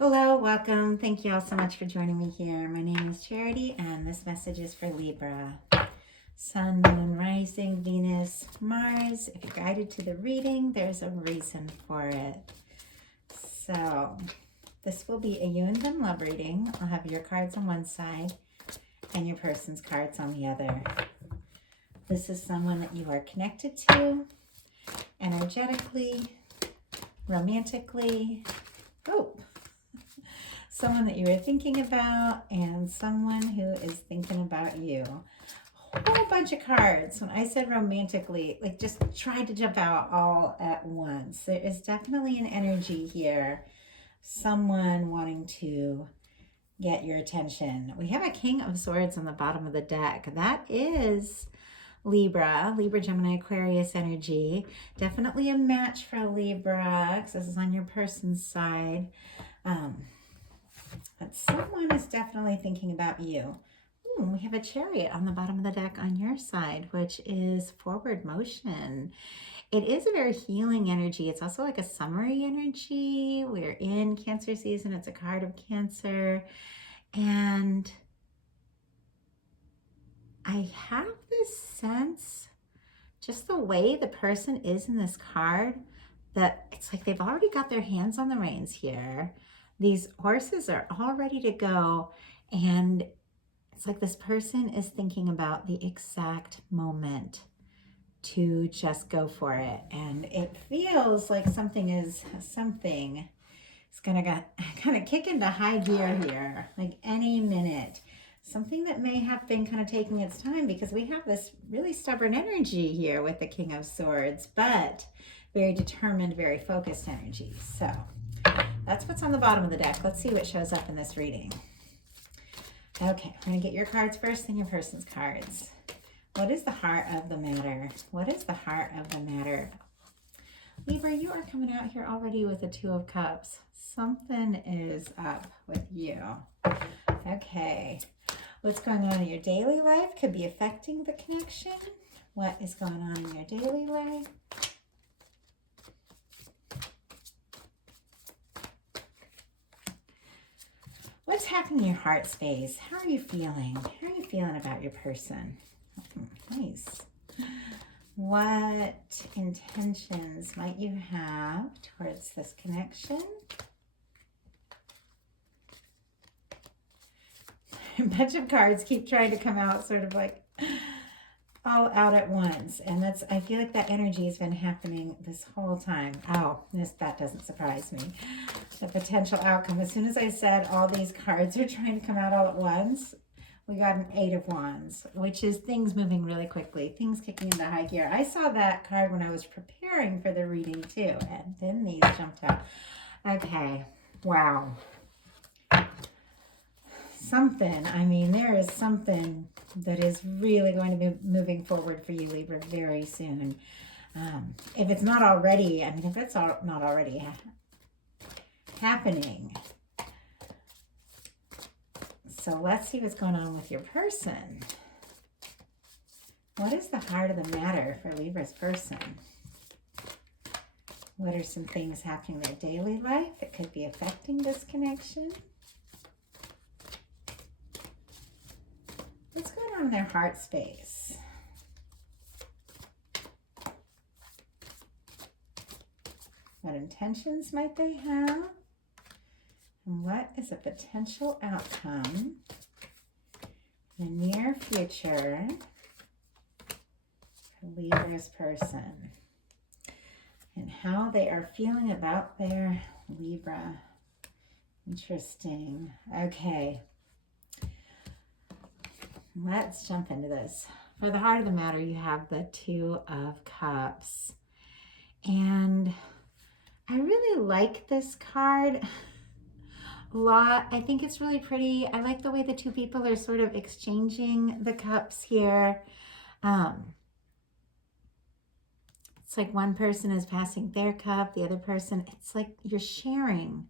Hello, welcome. Thank you all so much for joining me here. My name is Charity, and this message is for Libra. Sun, Moon, Rising, Venus, Mars. If you're guided to the reading, there's a reason for it. So, this will be a you and them love reading. I'll have your cards on one side and your person's cards on the other. This is someone that you are connected to energetically, romantically. Someone that you were thinking about, and someone who is thinking about you. A whole bunch of cards. When I said romantically, like just tried to jump out all at once. There is definitely an energy here. Someone wanting to get your attention. We have a King of Swords on the bottom of the deck. That is Libra, Gemini, Aquarius energy. Definitely a match for Libra, because this is on your person's side. But someone is definitely thinking about you. We have a Chariot on the bottom of the deck on your side, which is forward motion. It is a very healing energy. It's also like a summery energy. We're in Cancer season. It's a card of Cancer. And I have this sense, just the way the person is in this card, that it's like they've already got their hands on the reins here. These horses are all ready to go, and it's like this person is thinking about the exact moment to just go for it. And it feels like something is gonna kind of kick into high gear here, like any minute. Something that may have been kind of taking its time, because we have this really stubborn energy here with the King of Swords, but very determined, very focused energy. So that's what's on the bottom of the deck. Let's see what shows up in this reading. Okay, we're going to get your cards first, then your person's cards. What is the heart of the matter? What is the heart of the matter? Libra, you are coming out here already with the Two of Cups. Something is up with you. Okay, what's going on in your daily life could be affecting the connection. What is going on in your daily life? What's happening in your heart space? How are you feeling? How are you feeling about your person? Nice. What intentions might you have towards this connection? A bunch of cards keep trying to come out sort of like all out at once. And I feel like that energy has been happening this whole time. Oh, that doesn't surprise me. The potential outcome. As soon as I said all these cards are trying to come out all at once, we got an 8 of Wands, which is things moving really quickly, things kicking into high gear. I saw that card when I was preparing for the reading too, and then these jumped out. Okay, wow. There is something that is really going to be moving forward for you, Libra, very soon. If it's not already, if it's not already happening. So let's see what's going on with your person. What is the heart of the matter for Libra's person? What are some things happening in their daily life that could be affecting this connection? What's going on in their heart space? What intentions might they have? And what is a potential outcome in the near future for Libra's person? And how they are feeling about their Libra. Interesting. Okay. Let's jump into this. For the heart of the matter, you have the Two of Cups. And I really like this card a lot. I think it's really pretty. I like the way the two people are sort of exchanging the cups here. It's like one person is passing their cup, the other person, it's like you're sharing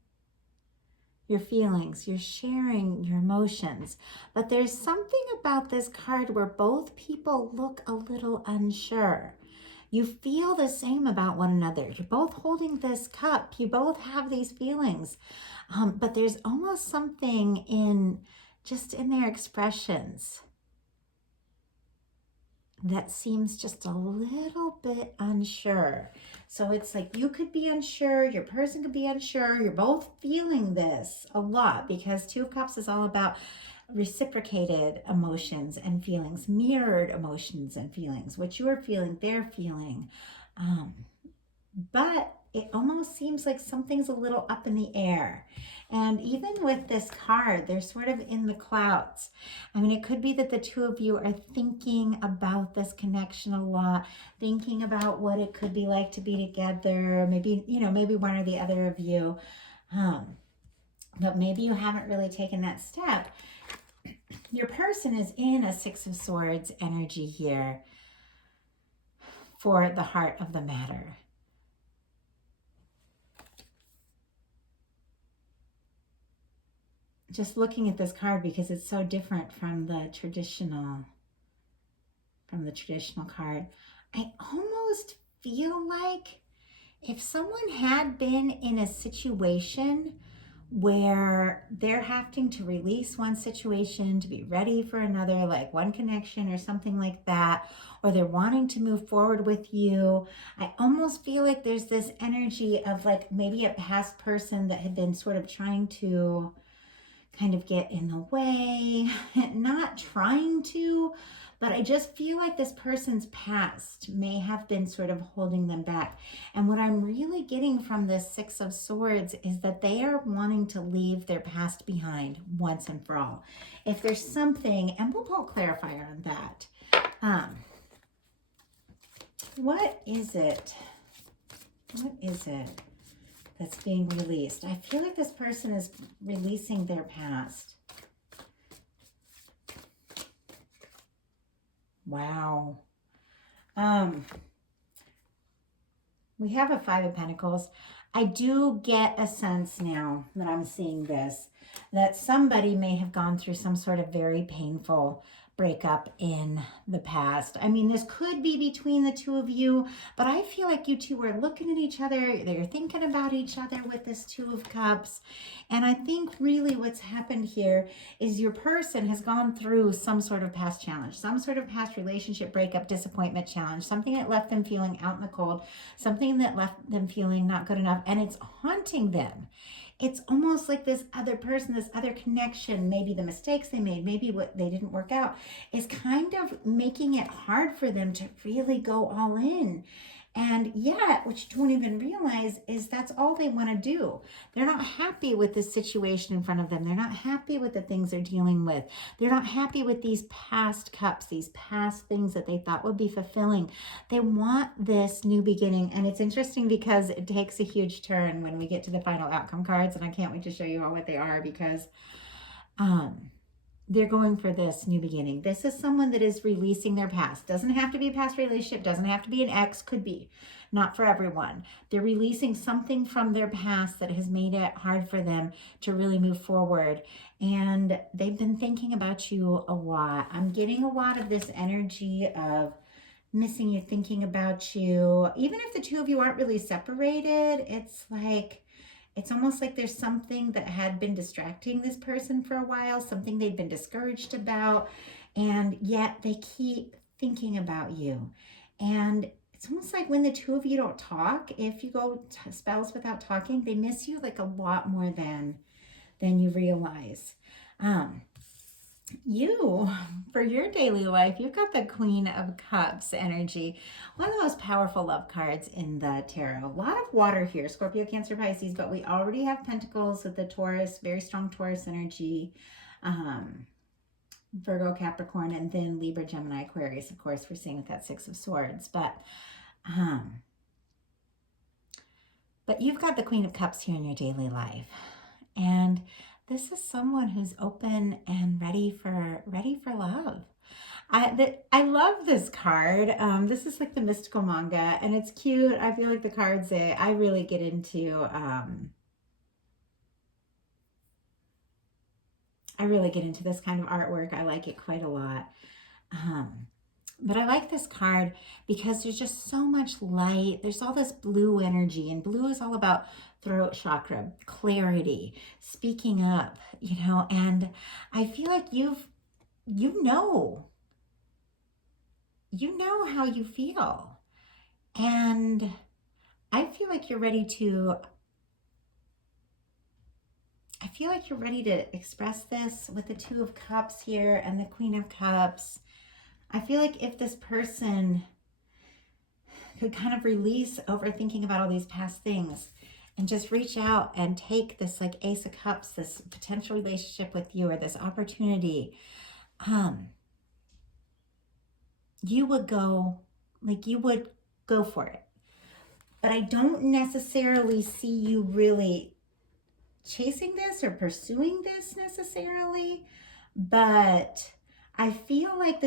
your feelings, you're sharing your emotions. But there's something about this card where both people look a little unsure. You feel the same about one another. You're both holding this cup. You both have these feelings. But there's almost something in just in their expressions that seems just a little bit unsure. So it's like you could be unsure, your person could be unsure. You're both feeling this a lot because Two of Cups is all about reciprocated emotions and feelings, mirrored emotions and feelings. What you're feeling, they're feeling. But it almost seems like something's a little up in the air. And even with this card, they're sort of in the clouds. I mean, it could be that the two of you are thinking about this connection a lot, thinking about what it could be like to be together. Maybe, maybe one or the other of you. But maybe you haven't really taken that step. Your person is in a Six of Swords energy here for the heart of the matter. Just looking at this card because it's so different from the traditional card. I almost feel like if someone had been in a situation where they're having to release one situation to be ready for another, like one connection or something like that, or they're wanting to move forward with you, I almost feel like there's this energy of like maybe a past person that had been sort of trying to kind of get in the way, not trying to, but I just feel like this person's past may have been sort of holding them back. And what I'm really getting from this Six of Swords is that they are wanting to leave their past behind once and for all. If there's something, and we'll clarify on that. What is it? What is it that's being released? I feel like this person is releasing their past. Wow. We have a Five of Pentacles. I do get a sense now that I'm seeing this, that somebody may have gone through some sort of very painful breakup in the past. I mean, this could be between the two of you, but I feel like you two are looking at each other. They're thinking about each other with this Two of Cups. And I think really what's happened here is your person has gone through some sort of past challenge, some sort of past relationship breakup, disappointment challenge, something that left them feeling out in the cold, something that left them feeling not good enough, and it's haunting them. It's almost like this other person, this other connection, maybe the mistakes they made, maybe what they didn't work out, is kind of making it hard for them to really go all in. And yet, what you don't even realize is that's all they want to do. They're not happy with this situation in front of them. They're not happy with the things they're dealing with. They're not happy with these past cups, these past things that they thought would be fulfilling. They want this new beginning. And it's interesting because it takes a huge turn when we get to the final outcome cards. And I can't wait to show you all what they are because they're going for this new beginning. This is someone that is releasing their past. Doesn't have to be a past relationship. Doesn't have to be an ex. Could be. Not for everyone. They're releasing something from their past that has made it hard for them to really move forward. And they've been thinking about you a lot. I'm getting a lot of this energy of missing you, thinking about you. Even if the two of you aren't really separated, it's like, it's almost like there's something that had been distracting this person for a while, something they'd been discouraged about, and yet they keep thinking about you. And it's almost like when the two of you don't talk, if you go spells without talking, they miss you like a lot more than you realize. You, for your daily life, you've got the Queen of Cups energy, one of the most powerful love cards in the tarot. A lot of water here, Scorpio, Cancer, Pisces, but we already have Pentacles with the Taurus, very strong Taurus energy, Virgo, Capricorn, and then Libra, Gemini, Aquarius, of course, we're seeing with that Six of Swords. But you've got the Queen of Cups here in your daily life. And this is someone who's open and ready for love. I love this card. This is like the mystical manga, and it's cute. I feel like the cards I really get into. I really get into this kind of artwork. I like it quite a lot. But I like this card because there's just so much light. There's all this blue energy, and blue is all about throat chakra, clarity, speaking up, and I feel like you know, how you feel. And I feel like you're ready to express this with the Two of Cups here and the Queen of Cups. I feel like if this person could kind of release overthinking about all these past things and just reach out and take this like Ace of Cups, this potential relationship with you or this opportunity, you would go for it. But I don't necessarily see you really chasing this or pursuing this necessarily, but I feel like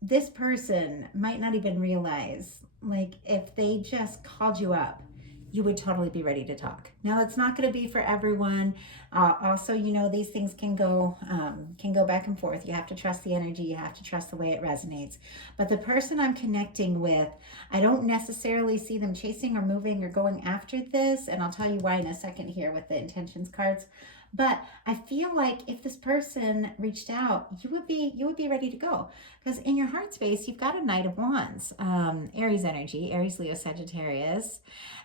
this person might not even realize, like, if they just called you up, you would totally be ready to talk. Now, it's not going to be for everyone. Also, these things can go back and forth. You have to trust the energy. You have to trust the way it resonates. But the person I'm connecting with, I don't necessarily see them chasing or moving or going after this. And I'll tell you why in a second here with the intentions cards. But I feel like if this person reached out, you would be ready to go, because in your heart space, you've got a Knight of Wands, Aries energy, Aries, Leo, Sagittarius.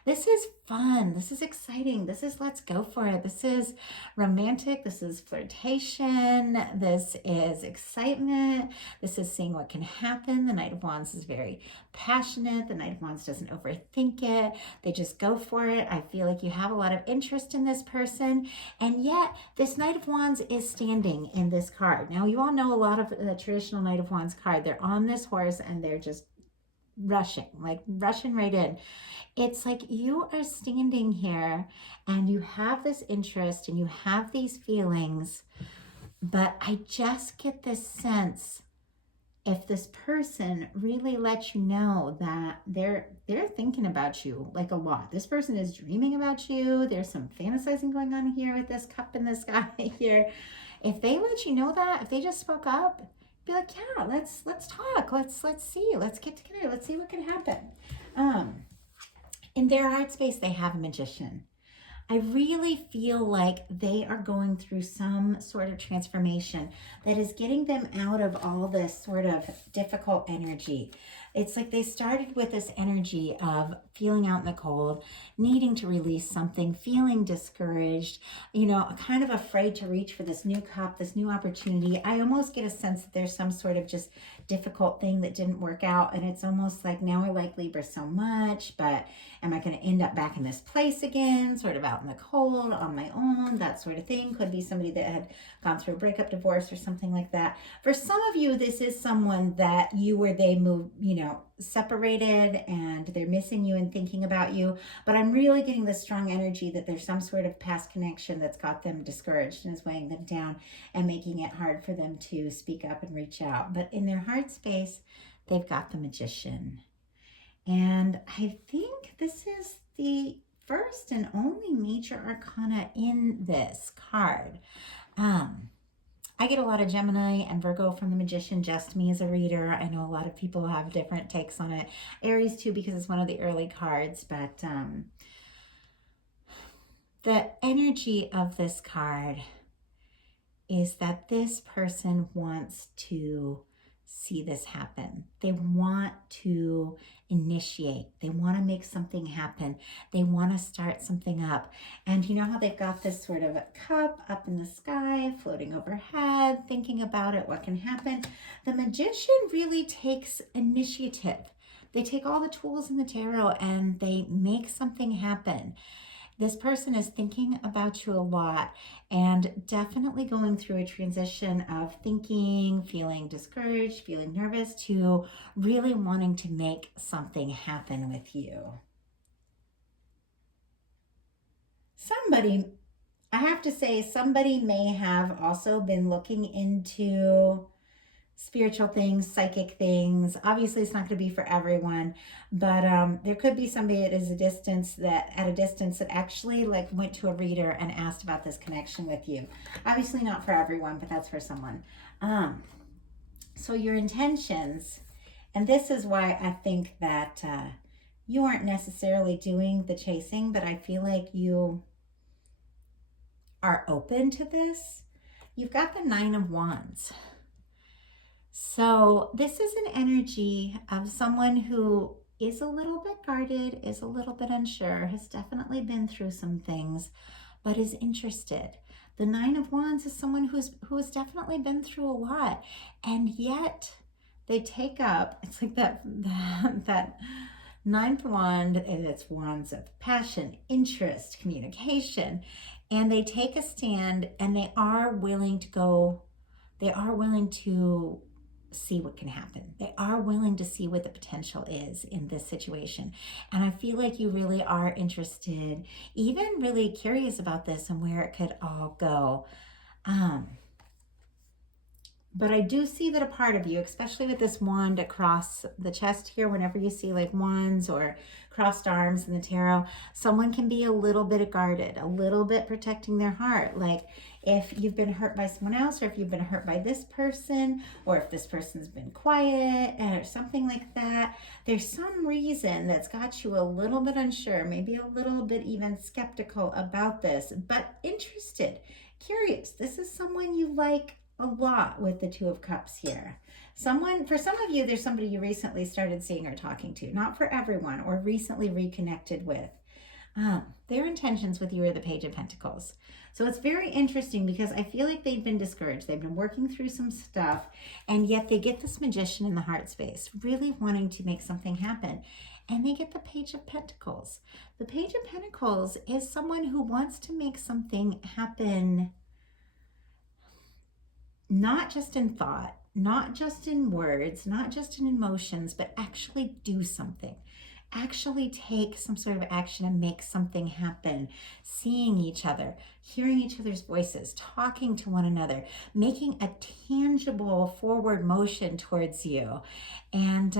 This is fun. This is exciting. This is let's go for it. This is romantic. This is flirtation. This is excitement. This is seeing what can happen. The Knight of Wands is very passionate. The Knight of Wands doesn't overthink it. They just go for it. I feel like you have a lot of interest in this person. And yet, this Knight of Wands is standing in this card. Now, you all know a lot of the traditional Knight of Wands card. They're on this horse and they're just rushing right in. It's like you are standing here and you have this interest and you have these feelings, but I just get this sense, if this person really lets you know that they're thinking about you like a lot. This person is dreaming about you. There's some fantasizing going on here with this cup in the sky here. If they let you know that, if they just spoke up, be like, yeah, let's talk. Let's see. Let's get together. Let's see what can happen. In their heart space, they have a Magician. I really feel like they are going through some sort of transformation that is getting them out of all this sort of difficult energy. It's like they started with this energy of feeling out in the cold, needing to release something, feeling discouraged, kind of afraid to reach for this new cup, this new opportunity. I almost get a sense that there's some sort of just difficult thing that didn't work out. And it's almost like, now I like Libra so much, but am I going to end up back in this place again, sort of out in the cold on my own, that sort of thing. Could be somebody that had gone through a breakup, divorce, or something like that. For some of you, this is someone that you or they moved, separated, and they're missing you and thinking about you. But I'm really getting this strong energy that there's some sort of past connection that's got them discouraged and is weighing them down and making it hard for them to speak up and reach out. But in their heart space, they've got the Magician. And I think this is the first and only major arcana in this card. I get a lot of Gemini and Virgo from the Magician, just me as a reader. I know a lot of people have different takes on it. Aries too, because it's one of the early cards. But the energy of this card is that this person wants to see this happen. They want to initiate. They want to make something happen. They want to start something up. And you know how they've got this sort of cup up in the sky, floating overhead, thinking about it, what can happen. The Magician really takes initiative. They take all the tools in the tarot and they make something happen. This person is thinking about you a lot and definitely going through a transition of thinking, feeling discouraged, feeling nervous, to really wanting to make something happen with you. I have to say, somebody may have also been looking into spiritual things, psychic things. Obviously, it's not going to be for everyone, but there could be somebody at a distance that actually went to a reader and asked about this connection with you. Obviously, not for everyone, but that's for someone. So your intentions And this is why I think that you aren't necessarily doing the chasing, but I feel like you are open to this. You've got the Nine of Wands. So this is an energy of someone who is a little bit guarded, is a little bit unsure, has definitely been through some things, but is interested. The Nine of Wands is someone who has definitely been through a lot, and yet they take up, it's like that ninth wand, and it's wands of passion, interest, communication, and they take a stand, and they are willing to see what can happen. They are willing to see what the potential is in this situation. And I feel like you really are interested, even really curious about this and where it could all go. But I do see that a part of you, especially with this wand across the chest here, whenever you see like wands or crossed arms in the tarot, someone can be a little bit guarded, a little bit protecting their heart. Like if you've been hurt by someone else, or if you've been hurt by this person, or if this person's been quiet or something like that, there's some reason that's got you a little bit unsure, maybe a little bit even skeptical about this, but interested, curious. This is someone you like a lot with the Two of Cups here. For some of you, there's somebody you recently started seeing or talking to, not for everyone, or recently reconnected with. Their intentions with you are the Page of Pentacles. So it's very interesting because I feel like they've been discouraged. They've been working through some stuff, and yet they get this Magician in the heart space, really wanting to make something happen. And they get the Page of Pentacles. The Page of Pentacles is someone who wants to make something happen, not just in thought, not just in words, not just in emotions, but actually do something. Actually take some sort of action and make something happen. Seeing each other, hearing each other's voices, talking to one another, making a tangible forward motion towards you. And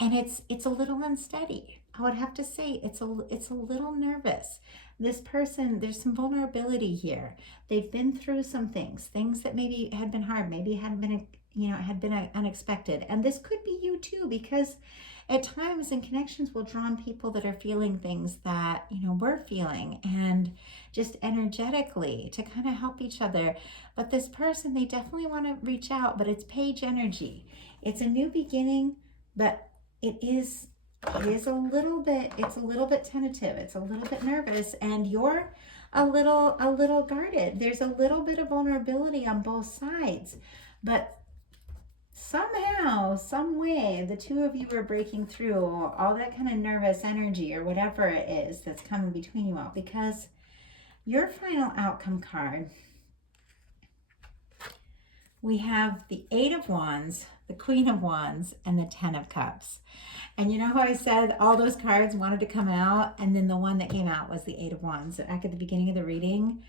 it's a little unsteady. I would have to say it's a little nervous. This person, there's some vulnerability here. They've been through some things that maybe had been hard, maybe had been unexpected. And this could be you too, because at times in connections we'll draw on people that are feeling things that, we're feeling, and just energetically to kind of help each other. But this person, they definitely want to reach out, but it's Page energy. It's a new beginning, but it is a little bit tentative. It's a little bit nervous, and you're a little guarded. There's a little bit of vulnerability on both sides, but somehow, some way, the two of you are breaking through all that kind of nervous energy or whatever it is that's coming between you all, because your final outcome card, we have the Eight of Wands, the Queen of Wands, and the Ten of Cups. And you know how I said all those cards wanted to come out, and then the one that came out was the Eight of Wands. Back at the beginning of the reading,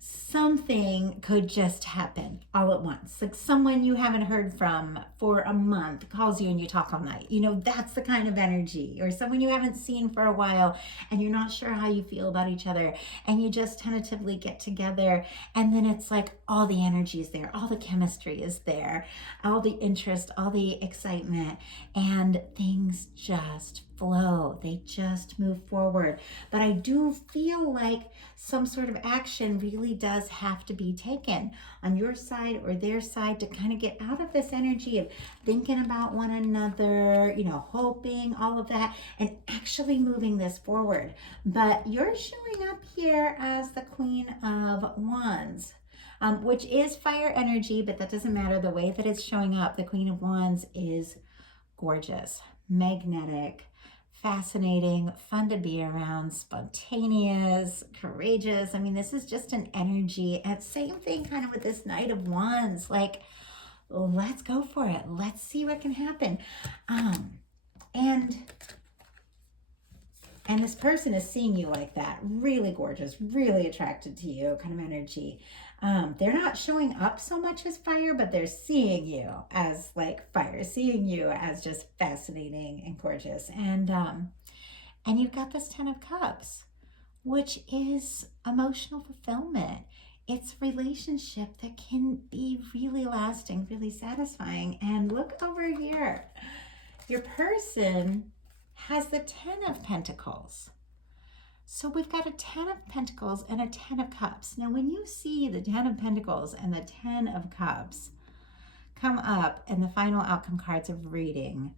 something could just happen all at once. Like someone you haven't heard from for a month calls you and you talk all night. That's the kind of energy. Or someone you haven't seen for a while and you're not sure how you feel about each other, and you just tentatively get together, and then it's like all the energy is there, all the chemistry is there, all the interest, all the excitement, and things just flow. They just move forward. But I do feel like some sort of action really does have to be taken on your side or their side to kind of get out of this energy of thinking about one another, hoping, all of that, and actually moving this forward. But you're showing up here as the Queen of Wands, which is fire energy, but that doesn't matter. The way that it's showing up, the Queen of Wands is gorgeous, magnetic, fascinating, fun to be around, spontaneous, courageous. I mean, this is just an energy. And same thing kind of with this Knight of Wands. Like, let's go for it. Let's see what can happen. And this person is seeing you like that. Really gorgeous, really attracted to you kind of energy. They're not showing up so much as fire, but they're seeing you as like fire, seeing you as just fascinating and gorgeous. And you've got this Ten of Cups, which is emotional fulfillment. It's relationship that can be really lasting, really satisfying. And look over here. Your person has the 10 of Pentacles. So we've got a 10 of Pentacles and a 10 of Cups. Now, when you see the 10 of Pentacles and the 10 of Cups come up in the final outcome cards of reading,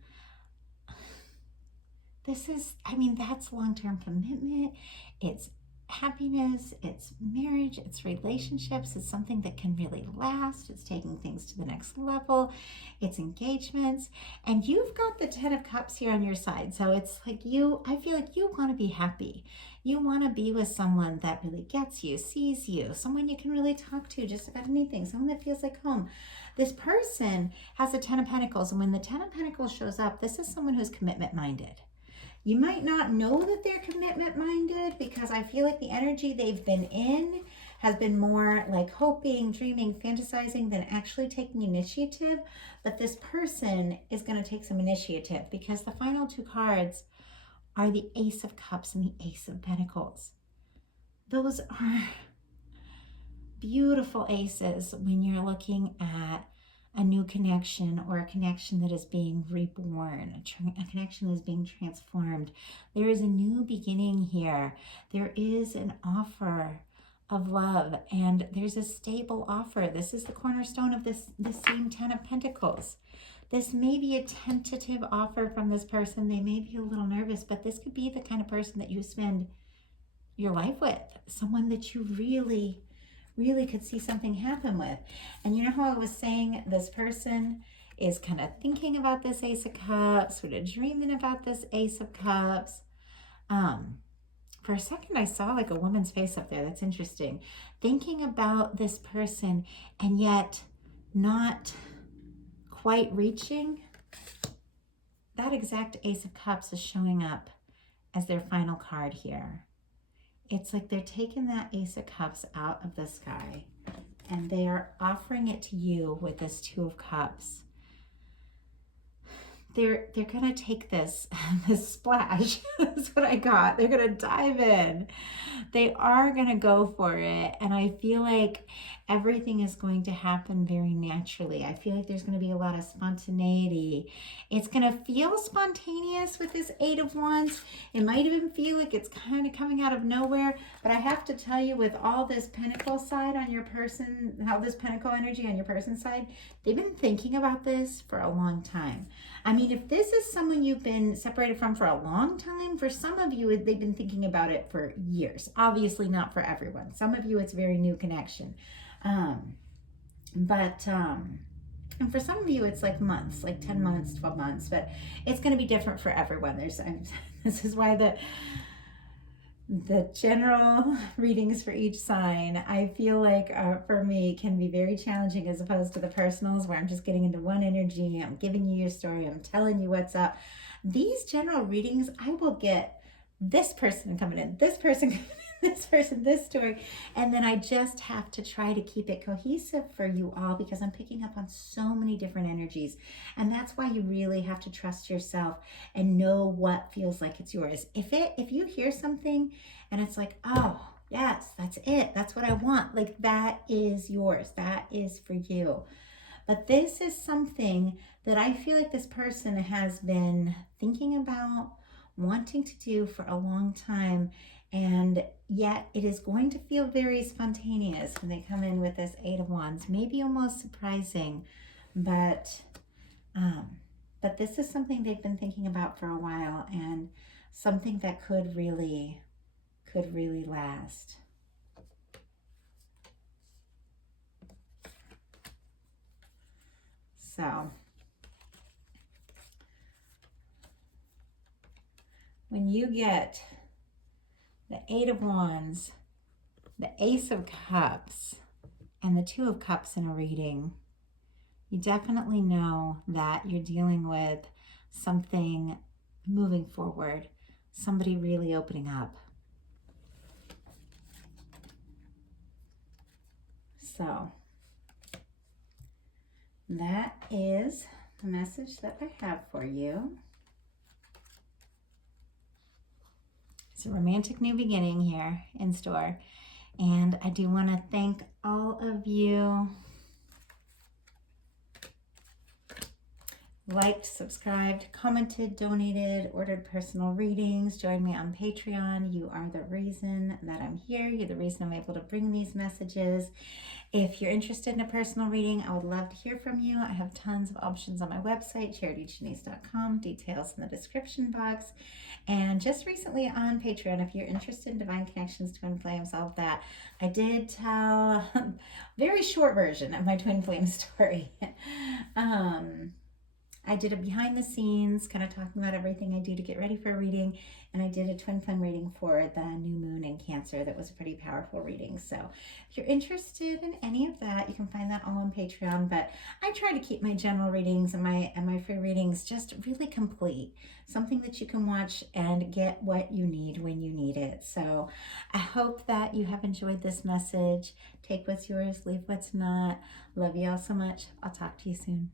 this is, I mean, that's long-term commitment. It's happiness, it's marriage, it's relationships, it's something that can really last, it's taking things to the next level, it's engagements, and you've got the 10 of Cups here on your side. So it's like I feel like you want to be happy. You want to be with someone that really gets you, sees you, someone you can really talk to just about anything, someone that feels like home. This person has the 10 of Pentacles, and when the 10 of Pentacles shows up, this is someone who's commitment minded. You might not know that they're commitment minded because I feel like the energy they've been in has been more like hoping, dreaming, fantasizing than actually taking initiative. But this person is going to take some initiative because the final two cards are the Ace of Cups and the Ace of Pentacles. Those are beautiful aces when you're looking at a new connection or a connection that is being reborn, a connection that is being transformed. There is a new beginning here. There is an offer of love, and there's a stable offer. This is the cornerstone of this same 10 of Pentacles. This may be a tentative offer from this person. They may be a little nervous, but this could be the kind of person that you spend your life with, someone that you really could see something happen with. And you know how I was saying this person is kind of thinking about this Ace of Cups, sort of dreaming about this Ace of Cups. For a second, I saw like a woman's face up there. That's interesting. Thinking about this person and yet not quite reaching. That exact Ace of Cups is showing up as their final card here. It's like they're taking that Ace of Cups out of the sky and they are offering it to you with this Two of Cups. They're going to take this splash. That's what I got. They're going to dive in. They are going to go for it. And I feel like everything is going to happen very naturally. I feel like there's going to be a lot of spontaneity. It's going to feel spontaneous with this Eight of Wands. It might even feel like it's kind of coming out of nowhere. But I have to tell you, with all this Pentacle side on your person, how this Pentacle energy on your person's side, they've been thinking about this for a long time. I mean, if this is someone you've been separated from for a long time, for some of you, they've been thinking about it for years. Obviously not for everyone. Some of you, it's a very new connection. And for some of you, it's like months, like 10 months, 12 months, but it's going to be different for everyone. This is why the general readings for each sign, I feel like for me can be very challenging as opposed to the personals where I'm just getting into one energy. I'm giving you your story. I'm telling you what's up. These general readings, I will get this person coming in, this person coming in, this person, this story. And then I just have to try to keep it cohesive for you all because I'm picking up on so many different energies. And that's why you really have to trust yourself and know what feels like it's yours. If you hear something and it's like, oh, yes, that's it. That's what I want. Like, that is yours. That is for you. But this is something that I feel like this person has been thinking about, wanting to do for a long time. And yet it is going to feel very spontaneous when they come in with this Eight of Wands, maybe almost surprising, but this is something they've been thinking about for a while and something that could really last. So when you get the Eight of Wands, the Ace of Cups, and the Two of Cups in a reading, you definitely know that you're dealing with something moving forward, somebody really opening up. So that is the message that I have for you. It's a romantic new beginning here in store. And I do want to thank all of you. liked, subscribed, commented, donated, ordered personal readings, join me on Patreon. You are the reason that I'm here. You're the reason I'm able to bring these messages. If you're interested in a personal reading, I would love to hear from you. I have tons of options on my website, charityjanice.com, details in the description box. And just recently on Patreon, if you're interested in Divine Connections, Twin Flames, all of that, I did tell a very short version of my Twin Flame story. I did a behind the scenes, kind of talking about everything I do to get ready for a reading. And I did a twin flame reading for the new moon in Cancer. That was a pretty powerful reading. So if you're interested in any of that, you can find that all on Patreon. But I try to keep my general readings and my free readings just really complete. Something that you can watch and get what you need when you need it. So I hope that you have enjoyed this message. Take what's yours, leave what's not. Love you all so much. I'll talk to you soon.